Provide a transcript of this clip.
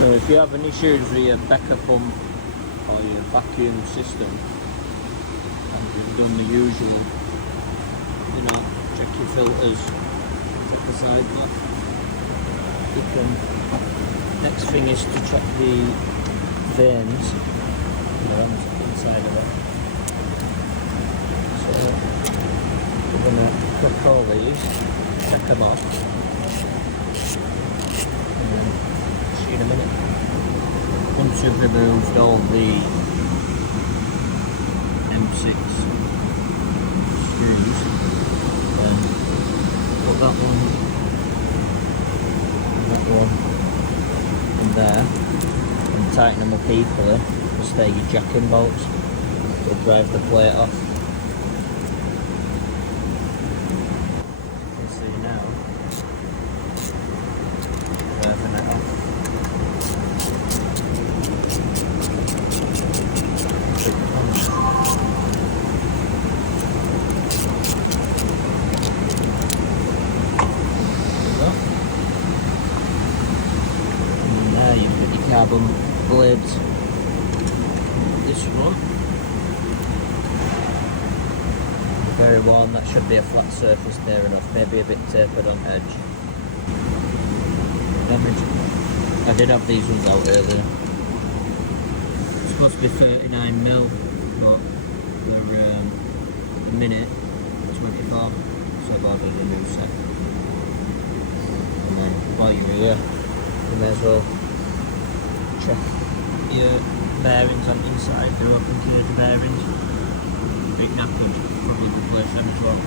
So if you have any issues with your Becker pump or your vacuum system, and you've done the usual, you know, check your filters, check the side back, you can, next thing is to check the vanes around the inside of it. So we're going to click all these, check them off. See in a minute. Once you've removed all the M6 screws, then put that one and there, and tighten them up equally, because they're your jacking bolts. Will drive the plate off. You can see now, driving it off. You've got your carbon blades. This one, very worn. That should be a flat surface there enough, maybe a bit tapered on edge. Damage. I did have these ones out earlier. It's supposed to be 39mm, but they're a minute 24, so I've ordered a new set. And then while you're here, you may as well check your bearings on the inside. They're open cage bearings. Big knackered, probably replace them as well.